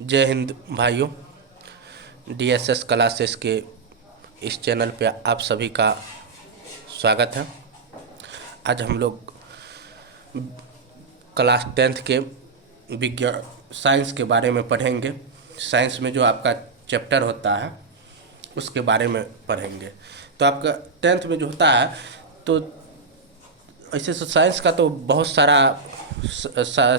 जय हिंद भाइयों। DSS classes के इस चैनल पे आप सभी का स्वागत है। आज हम लोग क्लास 10th के विज्ञान साइंस के बारे में पढ़ेंगे। साइंस में जो आपका चैप्टर होता है उसके बारे में पढ़ेंगे। तो आपका 10th में जो होता है तो ऐसे तो साइंस का तो बहुत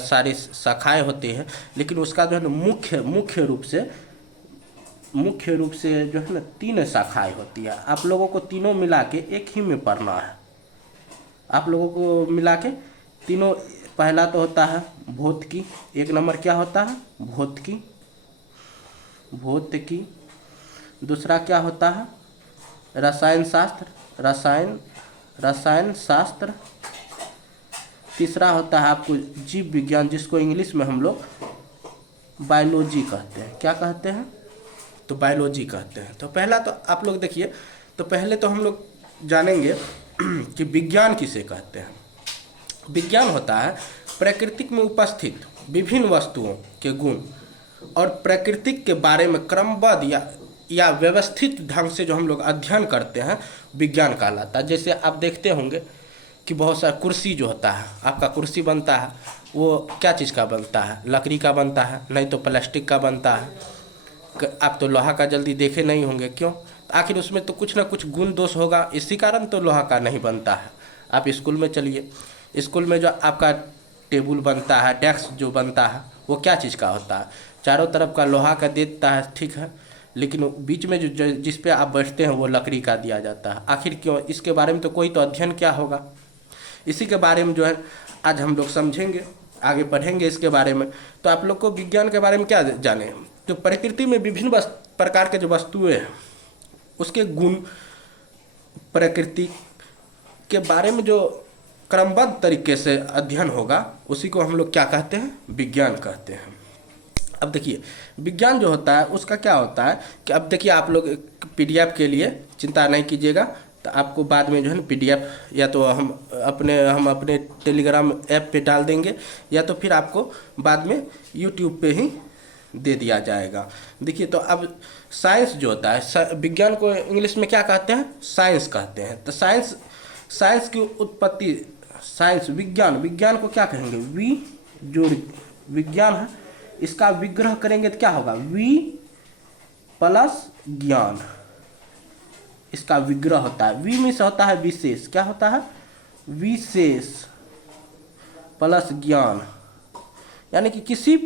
सारी शाखाएं होती हैं, लेकिन उसका जो है ना मुख्य रूप से जो है ना 3 शाखाएं होती है। आप लोगों को तीनों मिला के एक ही में पढ़ना है। आप लोगों को मिला के तीनों, पहला तो होता है भौतिकी। 1 नंबर क्या होता है? भौतिकी। दूसरा क्या होता है? रसायन शास्त्र। तीसरा होता है आपको जीव विज्ञान, जिसको इंग्लिश में हम लोग बायोलॉजी कहते हैं। क्या कहते हैं? तो बायोलॉजी कहते हैं। तो पहला तो आप लोग देखिए, तो पहले तो हम लोग जानेंगे कि विज्ञान किसे कहते हैं। विज्ञान होता है प्रकृति में उपस्थित विभिन्न वस्तुओं के गुण और प्रकृति के बारे में क्रमबद्ध या व्यवस्थित ढंग से जो हम लोग अध्ययन करते हैं, विज्ञान कहलाता है। जैसे आप देखते होंगे कि बहुत सारा कुर्सी जो होता है, आपका कुर्सी बनता है, वो क्या चीज़ का बनता है? लकड़ी का बनता है, नहीं तो प्लास्टिक का बनता है। आप तो लोहा का जल्दी देखे नहीं होंगे, क्यों? आखिर उसमें तो कुछ ना कुछ गुण दोष होगा, इसी कारण तो लोहा का नहीं बनता है। आप स्कूल में चलिए, स्कूल में जो आपका टेबल बनता है, डेस्क जो बनता है, वो क्या चीज़ का होता है? चारों तरफ का लोहा का देता है, ठीक है, लेकिन बीच में जो जिस पे आप बैठते हैं वो लकड़ी का दिया जाता है। आखिर क्यों? इसके बारे में तो कोई तो अध्ययन क्या होगा। इसी के बारे में जो है आज हम लोग समझेंगे, आगे पढ़ेंगे इसके बारे में। तो आप लोग को विज्ञान के बारे में क्या जाने? तो प्रकृति में विभिन्न प्रकार के जो वस्तुएं हैं, उसके गुण, प्रकृति के बारे में जो क्रमबद्ध तरीके से अध्ययन होगा, उसी को हम लोग क्या कहते हैं? विज्ञान कहते हैं। अब देखिए, विज्ञान जो होता है उसका क्या होता है कि अब देखिए, आप लोग पीडीएफ के लिए चिंता नहीं कीजिएगा, तो आपको बाद में जो है ना पीडीएफ या तो हम अपने टेलीग्राम ऐप पे डाल देंगे, या तो फिर आपको बाद में यूट्यूब पे ही दे दिया जाएगा। देखिए, तो अब साइंस जो होता है, विज्ञान को इंग्लिश में क्या कहते हैं? साइंस कहते हैं। तो साइंस की उत्पत्ति, विज्ञान को क्या कहेंगे? जो विज्ञान है, इसका विग्रह करेंगे तो क्या होगा? वी प्लस ज्ञान। इसका विग्रह होता है, वी में से होता है विशेष। क्या होता है? विशेष प्लस ज्ञान। यानी कि किसी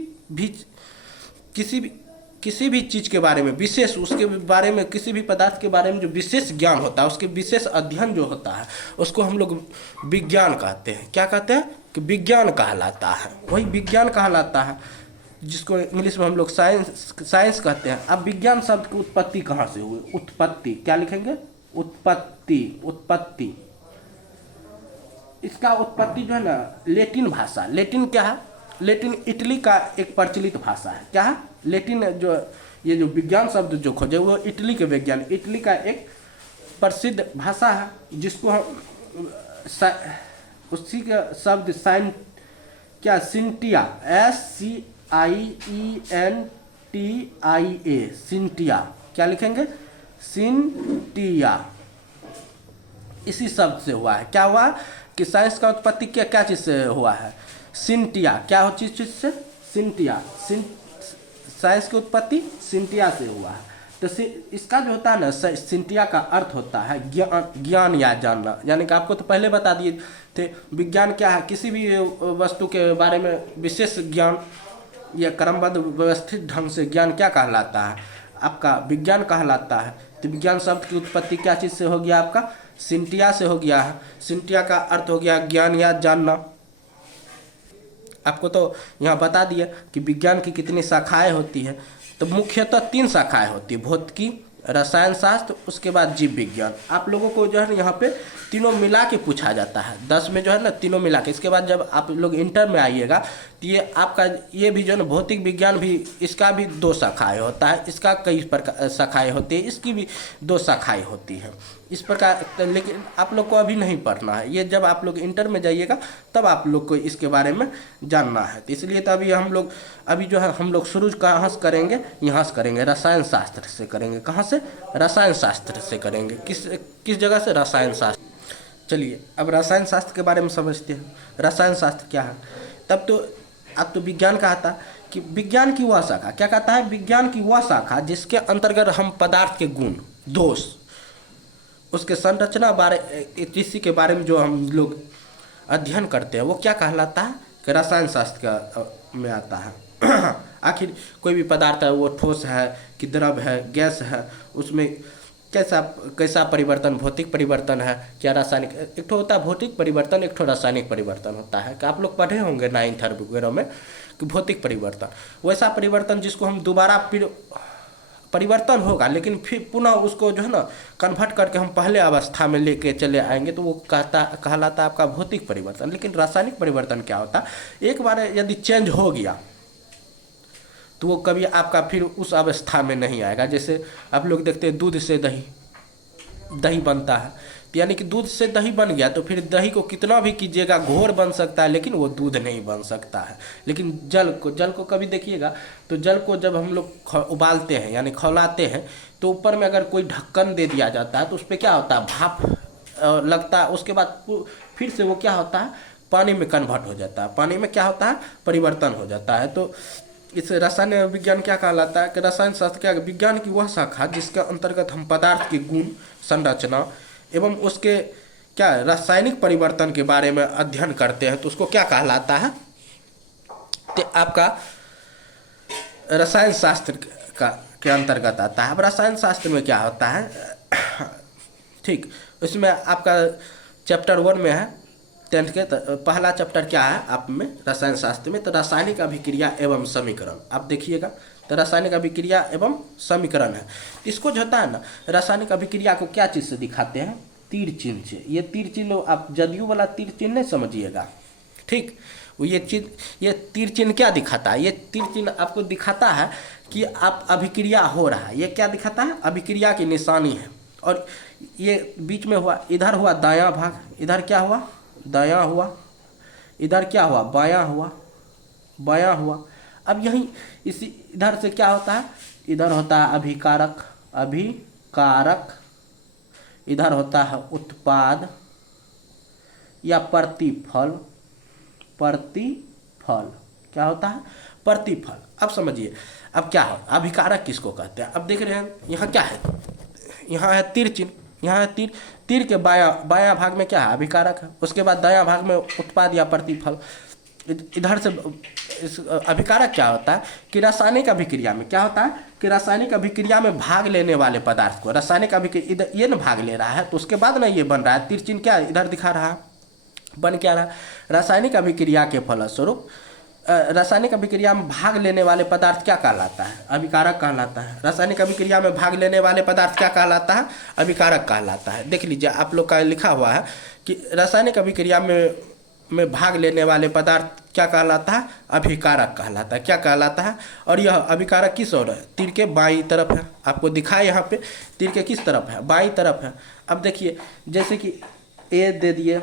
भी चीज के बारे में विशेष, उसके बारे में, किसी भी पदार्थ के बारे में जो विशेष ज्ञान होता है, उसके विशेष अध्ययन जो होता है, उसको हम लोग विज्ञान कहते हैं। क्या कहते हैं? कि विज्ञान कहलाता है। वही विज्ञान कहलाता है, जिसको इंग्लिश में हम लोग साइंस कहते हैं। अब विज्ञान शब्द की उत्पत्ति कहाँ से हुई? उत्पत्ति क्या लिखेंगे? उत्पत्ति। इसका उत्पत्ति जो है ना, लेटिन भाषा। लेटिन क्या है? लेटिन इटली का एक प्रचलित भाषा है। क्या है? लेटिन जो ये जो विज्ञान शब्द जो खोजे, वो इटली के वैज्ञानिक, इटली का एक प्रसिद्ध भाषा है, जिसको हम उसी का शब्द सिंटिया, SCIENTIA, सिंटिया। क्या लिखेंगे? सिंटिया। इसी शब्द से हुआ है। क्या हुआ कि साइंस का उत्पत्ति क्या चीज से हुआ है? सिंटिया। क्या हो चीज से? सिंटिया। साइंस की उत्पत्ति सिंटिया से हुआ है। तो इसका जो होता है ना, सिंटिया का अर्थ होता है ज्ञान या जानना। यानी कि आपको तो पहले बता दिए थे, विज्ञान क्या है? किसी भी वस्तु के बारे में विशेष ज्ञान या क्रमबद्ध व्यवस्थित ढंग से ज्ञान क्या कहलाता है? आपका विज्ञान कहलाता है। तो विज्ञान शब्द की उत्पत्ति क्या चीज़ से हो गया? आपका सिंटिया से हो गया है। सिंटिया का अर्थ हो गया ज्ञान या जानना। आपको तो यहाँ बता दिया कि विज्ञान की कितनी शाखाएं होती है। तो मुख्यतः 3 शाखाएं होती है, भौतिकी, रसायन शास्त्र, उसके बाद जीव विज्ञान। आप लोगों को जो है ना यहाँ पे तीनों मिला के पूछा जाता है 10 में जो है ना, तीनों मिला के। इसके बाद जब आप लोग इंटर में आइएगा तो ये आपका ये भी जो है ना, भौतिक विज्ञान भी, इसका भी 2 शाखाएं होता है, इसका कई प्रकार शाखाएं होती है, इसकी भी 2 शाखाएं होती है। इस प्रकार। लेकिन आप लोग को अभी नहीं पढ़ना है, ये जब आप लोग इंटर में जाइएगा तब आप लोग को इसके बारे में जानना है। तो इसलिए तो अभी हम लोग अभी जो है हम लोग शुरू कहाँ से करेंगे, यहाँ से करेंगे, रसायन शास्त्र से करेंगे। कहाँ से? रसायन शास्त्र से करेंगे। किस किस जगह से? रसायन शास्त्र। चलिए अब रसायन शास्त्र के बारे में समझते हैं। रसायन शास्त्र क्या है? तब तो अब तो विज्ञान कहा था कि विज्ञान की वह शाखा, क्या कहता है? विज्ञान की वह शाखा जिसके अंतर्गत हम पदार्थ के गुण, दोष, उसके संरचना बारे, इसी के बारे में जो हम लोग अध्ययन करते हैं वो क्या कहलाता है? कि रसायन शास्त्र का में आता है। आखिर कोई भी पदार्थ है वो ठोस है कि द्रव है, गैस है, उसमें कैसा कैसा परिवर्तन, भौतिक परिवर्तन है क्या रासायनिक? एक ठो होता है भौतिक परिवर्तन, एक ठो रासायनिक परिवर्तन होता है। कि आप लोग पढ़े होंगे 9th वगैरह में कि भौतिक परिवर्तन वैसा परिवर्तन जिसको हम दोबारा फिर परिवर्तन होगा लेकिन फिर पुनः उसको जो है ना कन्वर्ट करके हम पहले अवस्था में लेके चले आएंगे, तो वो कहलाता है आपका भौतिक परिवर्तन। लेकिन रासायनिक परिवर्तन क्या होता है? एक बार यदि चेंज हो गया तो वो कभी आपका फिर उस अवस्था में नहीं आएगा। जैसे आप लोग देखते हैं दूध से दही बनता है, तो यानी कि दूध से दही बन गया तो फिर दही को कितना भी कीजिएगा घोर बन सकता है लेकिन वो दूध नहीं बन सकता है। लेकिन जल को कभी देखिएगा तो जल को जब हम लोग उबालते हैं यानी खौलाते हैं तो ऊपर में अगर कोई ढक्कन दे दिया जाता है तो उस पर क्या होता है? भाप लगता है। उसके बाद फिर से वो क्या होता है? पानी में कन्वर्ट हो जाता है। पानी में क्या होता है? परिवर्तन हो जाता है। तो इस रसायन विज्ञान क्या कहलाता है? कि रसायन शास्त्र क्या? विज्ञान की वह शाखा जिसके अंतर्गत हम पदार्थ के गुण, संरचना एवं उसके क्या रासायनिक परिवर्तन के बारे में अध्ययन करते हैं, तो उसको क्या कहलाता है? तो आपका रसायन शास्त्र का के अंतर्गत आता है। अब रसायन शास्त्र में क्या होता है? ठीक, उसमें आपका चैप्टर 1 में है 10th के पहला चैप्टर क्या है आप में रसायन शास्त्र में? तो रासायनिक अभिक्रिया एवं समीकरण। आप देखिएगा तो रासायनिक अभिक्रिया एवं समीकरण है। इसको जो होता है ना रासायनिक अभिक्रिया को क्या चीज़ से दिखाते हैं? तीर चिन्ह से। ये तीर चिन्ह आप जदयू वाला तीर चिन्ह नहीं समझिएगा, ठीक? ये तीर चिन्ह क्या दिखाता है? ये तीर चिन्ह आपको दिखाता है कि आप अभिक्रिया हो रहा है। ये क्या दिखाता है? अभिक्रिया की निशानी है। और ये बीच में हुआ, इधर हुआ दायां भाग, इधर क्या हुआ? दायां हुआ, इधर क्या हुआ? बायां हुआ, बायां हुआ। अब यही इसी इधर से क्या होता है? इधर होता है अभिकारक, अभिकारक, इधर होता है उत्पाद या प्रतिफल, प्रतिफल क्या होता है? प्रतिफल। अब समझिए अब क्या है अभिकारक किसको कहते हैं? अब देख रहे हैं यहाँ क्या है? यहाँ है तीर चिन्ह, यहाँ है तीर, तीर के बायां भाग में क्या है? अभिकारक है। उसके बाद दायां भाग में उत्पाद या प्रतिफल। इधर से इस अभिकारक क्या होता है? कि रासायनिक अभिक्रिया में क्या होता है? कि रासायनिक अभिक्रिया में भाग लेने वाले पदार्थ को रासायनिक अभिक्रिया इधर ये ना भाग ले रहा है तो उसके बाद ना ये बन रहा है। तीर चिन्ह क्या इधर दिखा रहा है? बन क्या रहा? रासायनिक अभिक्रिया के फलस्वरूप रासायनिक अभिक्रिया में भाग लेने वाले पदार्थ क्या कहलाता है? अभिकारक कहलाता है। रासायनिक अभिक्रिया में भाग लेने वाले पदार्थ क्या कहलाता है? अभिकारक कहलाता है। देख लीजिए आप लोग का लिखा हुआ है कि रासायनिक अभिक्रिया में भाग लेने वाले पदार्थ क्या कहलाता है? अभिकारक कहलाता है। क्या कहलाता है? और यह अभिकारक किस ओर है? तीर के बाईं तरफ है। आपको दिखाए यहाँ पे तीर के किस तरफ है? बाईं तरफ है। अब देखिए जैसे कि ए दे दिए,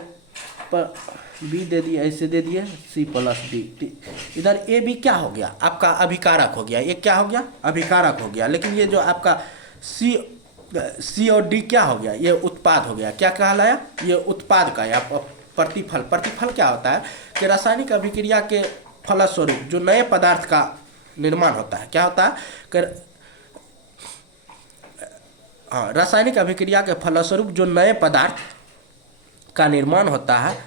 पर बी दे दिए, ऐसे दे दिए सी प्लस डी, इधर ए बी क्या हो गया? आपका अभिकारक हो गया। ये क्या हो गया? अभिकारक हो गया। लेकिन ये जो आपका सी और डी क्या हो गया? ये उत्पाद हो गया। क्या कहलाया? ये उत्पाद का या प्रतिफल। प्रतिफल क्या होता है? कि रासायनिक अभिक्रिया के फलस्वरूप जो नए पदार्थ का निर्माण होता है, क्या होता है? कि रासायनिक अभिक्रिया के फलस्वरूप जो नए पदार्थ का निर्माण होता है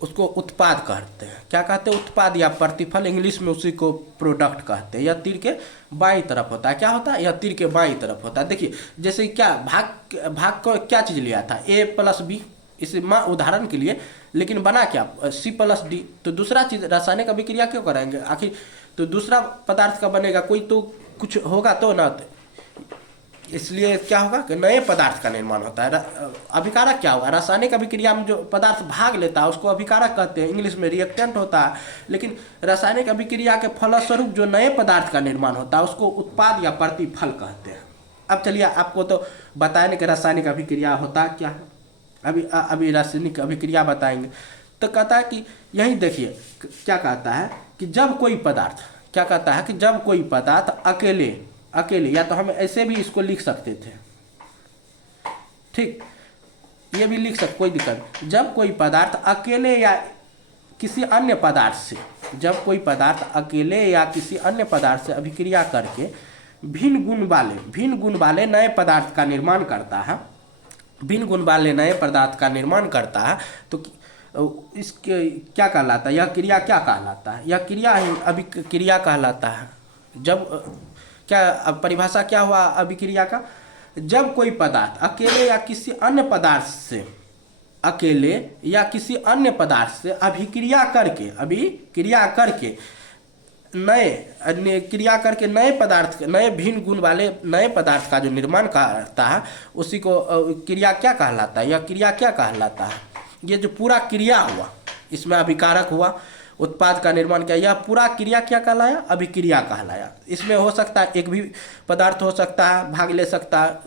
उसको उत्पाद कहते हैं। क्या कहते हैं? उत्पाद या प्रतिफल। इंग्लिश में उसी को प्रोडक्ट कहते हैं। यह तीर के बाईं तरफ होता है। क्या होता है? यह तीर के बाईं तरफ होता है। देखिए जैसे क्या भाग को क्या चीज़ लिया था? ए प्लस बी, इसे उदाहरण के लिए। लेकिन बना क्या? C plus D. तो दूसरा चीज़ रासायनिक अभिक्रिया क्यों कराएंगे आखिर? तो दूसरा पदार्थ का बनेगा, कोई तो कुछ होगा तो ना, इसलिए क्या होगा कि नए पदार्थ का निर्माण होता है। अभिकारक क्या होगा? रासायनिक अभिक्रिया में जो पदार्थ भाग लेता है उसको अभिकारक कहते हैं। इंग्लिश में रिएक्टेंट होता है। लेकिन रासायनिक अभिक्रिया के फलस्वरूप जो नए पदार्थ का निर्माण होता है उसको उत्पाद या प्रतिफल कहते हैं। अब चलिए आपको तो बताया नहीं कि रासायनिक अभिक्रिया होता क्या है, अभी रासायनिक अभिक्रिया बताएंगे। तो कहता है कि यही देखिए क्या कहता है कि जब कोई पदार्थ, क्या कहता है कि जब कोई पदार्थ अकेले अकेले, या तो हम ऐसे भी इसको लिख सकते थे, ठीक, ये भी लिख सकते, कोई दिक्कत नहीं। जब कोई पदार्थ अकेले या किसी अन्य पदार्थ से, जब कोई पदार्थ अकेले या किसी अन्य पदार्थ से अभिक्रिया करके भिन्न गुण वाले नए पदार्थ का निर्माण करता है, भिन्न गुण वाले नए पदार्थ का निर्माण करता है, तो इसके क्या कहलाता है, यह क्रिया क्या कहलाता है, यह क्रिया ही अभिक्रिया कहलाता है। जब क्या परिभाषा क्या हुआ अभिक्रिया का, जब कोई पदार्थ अकेले या किसी अन्य पदार्थ से, अकेले या किसी अन्य पदार्थ से अभिक्रिया करके नए पदार्थ, नए भिन्न गुण वाले नए पदार्थ का जो निर्माण करता है, उसी को क्रिया क्या कहलाता है, यह क्रिया क्या कहलाता है। ये जो पूरा क्रिया हुआ, इसमें अभिकारक हुआ, उत्पाद का निर्माण किया, यह पूरा क्रिया क्या कहलाया, अभिक्रिया कहलाया। इसमें हो सकता है एक भी पदार्थ हो सकता है, भाग ले सकता है,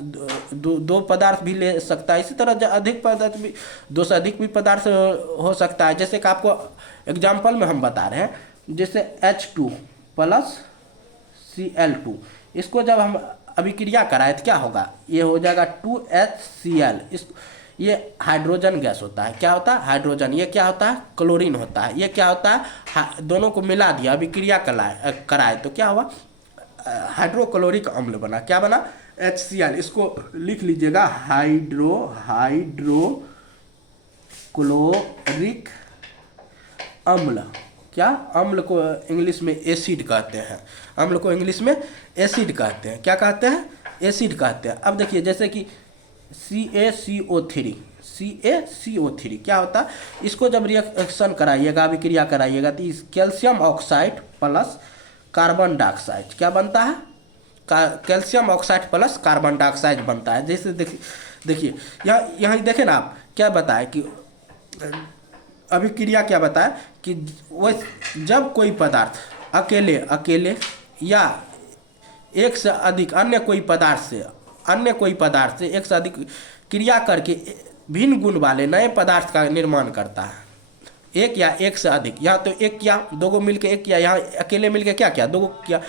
दो पदार्थ भी ले सकता है, इसी तरह अधिक पदार्थ भी, दो से अधिक भी पदार्थ हो सकता है। जैसे कि आपको एग्जाम्पल में हम बता रहे हैं, जैसे H2 प्लस Cl2, इसको जब हम अभिक्रिया कराए तो क्या होगा, ये हो जाएगा 2HCl। ये हाइड्रोजन गैस होता है, क्या होता है हाइड्रोजन, ये क्या होता है क्लोरीन होता है, ये क्या होता है, दोनों को मिला दिया अभिक्रिया कराए तो क्या हुआ, हाइड्रोक्लोरिक अम्ल बना, क्या बना HCl। इसको लिख लीजिएगा, हाइड्रोक्लोरिक अम्ल। क्या, अम्ल को इंग्लिश में एसिड कहते हैं, अम्ल को इंग्लिश में एसिड कहते हैं, क्या कहते हैं, एसिड कहते हैं। अब देखिए जैसे कि CaCO3 क्या होता है, इसको जब रिएक्शन कराइएगा, अभिक्रिया कराइएगा, तो इस calcium oxide plus carbon dioxide क्या बनता है, calcium oxide plus carbon dioxide बनता है। जैसे देखिए यहाँ देखें ना आप, क्या बताया कि अभिक्रिया क्या बताया कि वो जब कोई पदार्थ अकेले या एक से अधिक अन्य कोई पदार्थ से एक से अधिक क्रिया करके भिन्न गुण वाले नए पदार्थ का निर्माण करता है, एक या एक से अधिक, यहाँ तो एक किया, दो को मिलकर एक किया, यहाँ अकेले मिलकर क्या किया, दो को किया,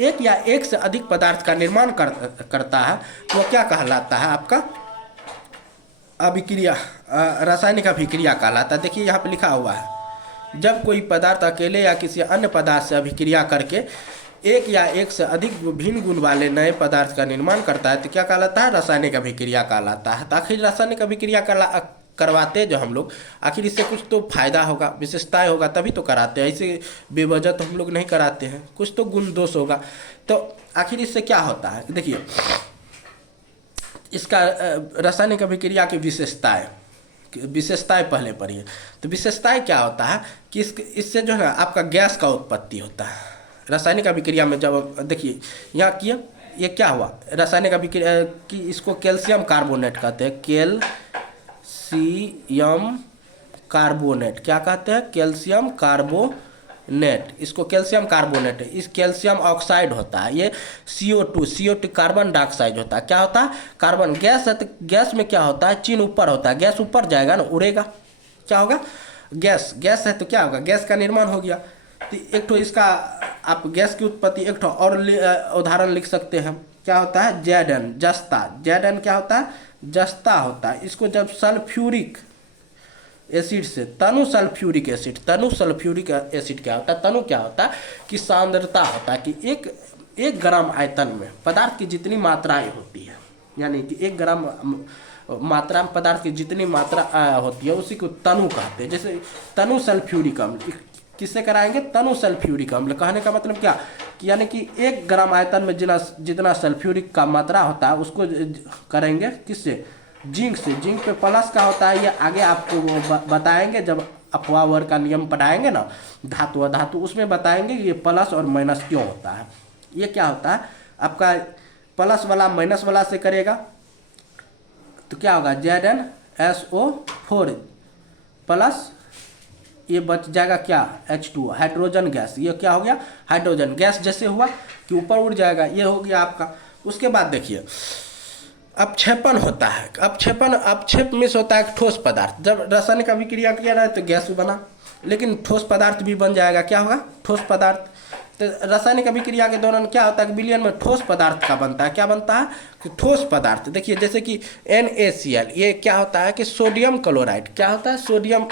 एक या एक से अधिक पदार्थ का निर्माण करता है, तो वो क्या कहलाता है आपका अभिक्रिया, रासायनिक अभिक्रिया कहलाता है। देखिए यहाँ पे लिखा हुआ है, जब कोई पदार्थ अकेले या किसी अन्य पदार्थ से अभिक्रिया करके एक या एक से अधिक भिन्न गुण वाले नए पदार्थ का निर्माण करता है, तो क्या कहलाता है, रासायनिक अभिक्रिया कहलाता है। तो आखिर रासायनिक अभिक्रिया करवाते जो हम लोग, आखिर इससे कुछ तो फायदा होगा, विशेषताएं होगा, तभी तो कराते हैं, ऐसे बेवजह तो हम लोग नहीं कराते हैं, कुछ तो गुण दोष होगा। तो आखिर इससे क्या होता है, देखिए इसका रासायनिक अभिक्रिया की विशेषताएं पहले पढ़िए। तो विशेषताएं क्या होता है कि इससे जो है आपका गैस का उत्पत्ति होता है रासायनिक अभिक्रिया में। जब देखिए यहाँ किया, ये क्या हुआ, रासायनिक अभिक्रिया की इसको कैल्शियम कार्बोनेट कहते हैं, कैल्शियम कार्बोनेट, क्या कहते हैं, कैल्शियम कार्बोनेट, इसको कैल्शियम कार्बोनेट है। इस कैल्शियम ऑक्साइड होता है, ये CO2 कार्बन डाइऑक्साइड होता है, क्या होता है, कार्बन गैस है, तो गैस में क्या होता है, चिन्ह ऊपर होता है, गैस ऊपर जाएगा ना, उड़ेगा, क्या होगा, गैस है तो क्या होगा, गैस का निर्माण हो गया। तो एक तो इसका आप गैस की उत्पत्ति, एक तो और उदाहरण लिख सकते हैं, क्या होता है, जैडन, जस्ता, जैडन क्या होता है, जस्ता होता है। इसको जब सल्फ्यूरिक एसिड से, तनु सल्फ्यूरिक एसिड क्या होता है, तनु क्या होता है कि सांद्रता होता है कि एक ग्राम आयतन में पदार्थ की जितनी मात्राएं होती है, यानी कि 1 ग्राम मात्रा में पदार्थ की जितनी मात्रा होती है उसी को तनु कहते हैं। जैसे तनु सल्फ्यूरिक अम्ल किससे कराएंगे, तनु सल्फ्यूरिक अम्ल। कहने का मतलब क्या कि यानी कि 1 ग्राम आयतन में जितना सल्फ्यूरिक का मात्रा होता है उसको करेंगे किससे, जिंक से। जिंक पे प्लस का होता है, ये आगे आपको वो बताएंगे जब अपवावर का नियम पढ़ाएंगे ना, धातु उसमें बताएंगे ये प्लस और माइनस क्यों होता है। ये क्या होता है आपका, प्लस वाला माइनस वाला से करेगा तो क्या होगा, ZnSO4 प्लस, ये बच जाएगा क्या, H2 हाइड्रोजन गैस। ये क्या हो गया, हाइड्रोजन गैस जैसे हुआ कि ऊपर उड़ जाएगा, ये हो गया आपका उसके बाद देखिए अपक्षेपण होता है। अपक्षेप मिस होता है ठोस पदार्थ। जब रासायनिक अभिक्रिया किया जाए तो गैस बना, लेकिन ठोस पदार्थ भी बन जाएगा। क्या होगा? ठोस पदार्थ। तो रासायनिक अभिक्रिया के दौरान क्या होता है कि विलयन में ठोस पदार्थ का बनता है। क्या बनता है? कि ठोस पदार्थ। देखिए जैसे कि NaCl, ये क्या होता है कि सोडियम क्लोराइड। क्या होता है? सोडियम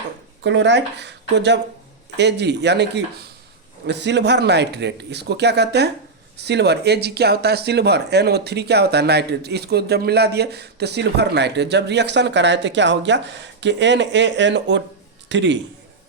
क्लोराइड को जब Ag यानी कि सिल्वर नाइट्रेट, इसको क्या कहते हैं? सिल्वर। Ag क्या होता है? सिल्वर। NO3 क्या होता है? नाइट्रेट। इसको जब मिला दिए तो सिल्वर नाइट्रेट। जब रिएक्शन कराए तो क्या हो गया कि NaNO3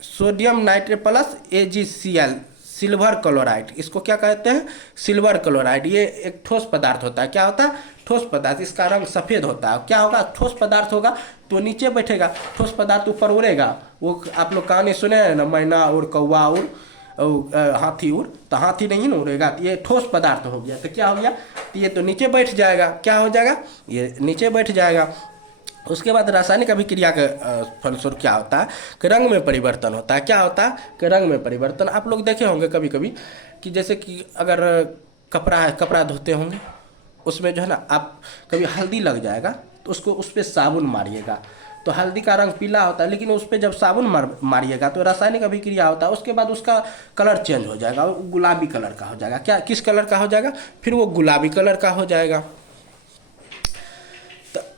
sodium nitrate plus AgCl silver chloride. इसको क्या कहते हैं? Silver chloride. ये एक ठोस पदार्थ होता है। क्या होता है? ठोस पदार्थ। इसका रंग सफ़ेद होता है। क्या होगा? ठोस पदार्थ होगा तो नीचे बैठेगा, ठोस पदार्थ ऊपर उड़ेगा। वो आप लोग कहानी सुने हैं ना, मैना उड़, कौवा उड़, हाथी उड़। तो हाथी नहीं ना उड़ेगा, तो ये ठोस पदार्थ हो गया। तो क्या हो गया? तो ये तो नीचे बैठ जाएगा। क्या हो जाएगा? ये नीचे बैठ जाएगा। उसके बाद रासायनिक अभिक्रिया के फलस्वरूप क्या होता है कि रंग में परिवर्तन होता है। क्या होता है कि रंग में परिवर्तन। आप लोग देखे होंगे कभी कभी कि जैसे कि अगर कपड़ा है, कपड़ा धोते होंगे, उसमें जो है ना आप कभी हल्दी लग जाएगा तो उसको उस पर साबुन मारिएगा तो हल्दी का रंग पीला होता है, लेकिन उस पर जब साबुन मारिएगा तो रासायनिक अभिक्रिया होता है, उसके बाद उसका कलर चेंज हो जाएगा, वो गुलाबी कलर का हो जाएगा। क्या, किस कलर का हो जाएगा? फिर वो गुलाबी कलर का हो जाएगा।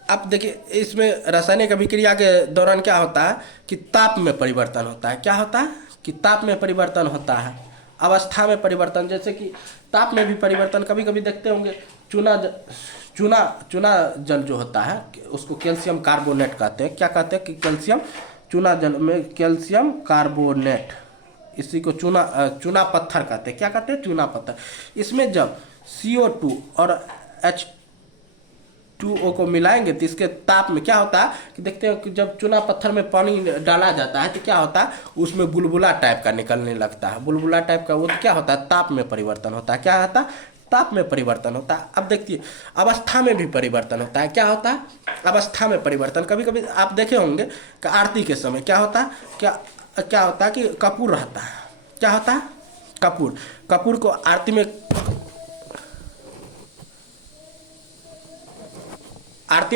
अब देखिए इसमें रासायनिक अभिक्रिया के दौरान क्या होता है कि ताप में परिवर्तन होता है। क्या होता है कि ताप में परिवर्तन होता है। अवस्था में परिवर्तन, जैसे कि ताप में भी परिवर्तन कभी कभी देखते होंगे। चूना जल जो होता है उसको कैल्शियम कार्बोनेट कहते हैं। क्या कहते हैं? कि कैल्शियम, चूना जल में कैल्शियम कार्बोनेट, इसी को चूना पत्थर कहते हैं। क्या कहते हैं? चूना पत्थर। इसमें जब CO2 और H2O को मिलाएंगे तो इसके ताप में क्या होता है कि देखते हैं कि जब चूना पत्थर में पानी डाला जाता है तो क्या होता है, उसमें बुलबुला टाइप का निकलने लगता है। बुलबुला टाइप का वो तो क्या होता है? ताप में परिवर्तन होता है। क्या होता है? ताप में परिवर्तन होता है। अब देखिए अवस्था में भी परिवर्तन होता है। क्या होता है? अवस्था में परिवर्तन। कभी कभी आप देखे होंगे कि आरती के समय क्या होता है, क्या होता है कि कपूर रहता है। क्या होता है? कपूर को आरती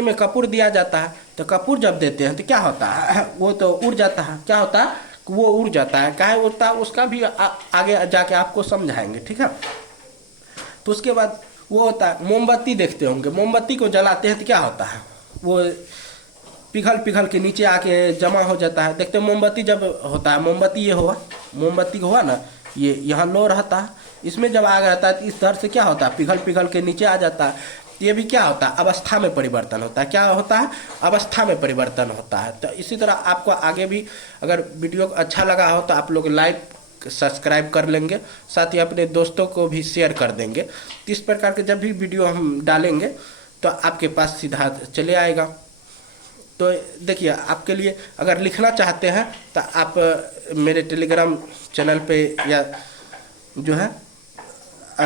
में कपूर दिया जाता है। तो कपूर जब देते हैं तो क्या होता है? वो तो उड़ जाता है। क्या होता है? वो उड़ जाता है। काहे उड़ता है उसका भी आगे जाके आपको समझाएंगे, ठीक है। तो उसके बाद वो होता है मोमबत्ती। देखते होंगे मोमबत्ती को जलाते हैं तो क्या होता है? वो पिघल के नीचे आके जमा हो जाता है। देखते हो मोमबत्ती जब होता है, मोमबत्ती हुआ ना, ये यहाँ लो रहता है, इसमें जब आग रहता है तो इस तरह से क्या होता है? पिघल के नीचे आ जाता है। ये भी क्या होता है? अवस्था में परिवर्तन होता है। क्या होता है? अवस्था में परिवर्तन होता है। तो इसी तरह आपको आगे भी अगर वीडियो अच्छा लगा हो तो आप लोग लाइक सब्सक्राइब कर लेंगे, साथ ही अपने दोस्तों को भी शेयर कर देंगे। तो इस प्रकार के जब भी वीडियो हम डालेंगे तो आपके पास सीधा चले आएगा। तो देखिए आपके लिए अगर लिखना चाहते हैं तो आप मेरे टेलीग्राम चैनल पे या जो है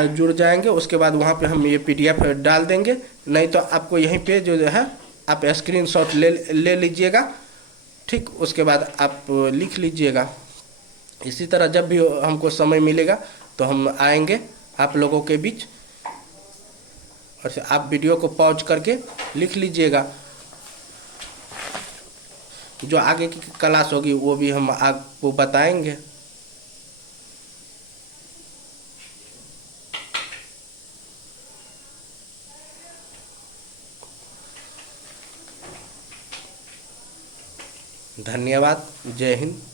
जुड़ जाएंगे। उसके बाद वहाँ पे हम ये PDF डाल देंगे, नहीं तो आपको यहीं पे जो है आप स्क्रीनशॉट ले लीजिएगा, ठीक। उसके बाद आप लिख लीजिएगा। इसी तरह जब भी हमको समय मिलेगा तो हम आएंगे आप लोगों के बीच, और आप वीडियो को पॉज करके लिख लीजिएगा। जो आगे की क्लास होगी वो भी हम आपको बताएंगे। धन्यवाद। जय हिंद।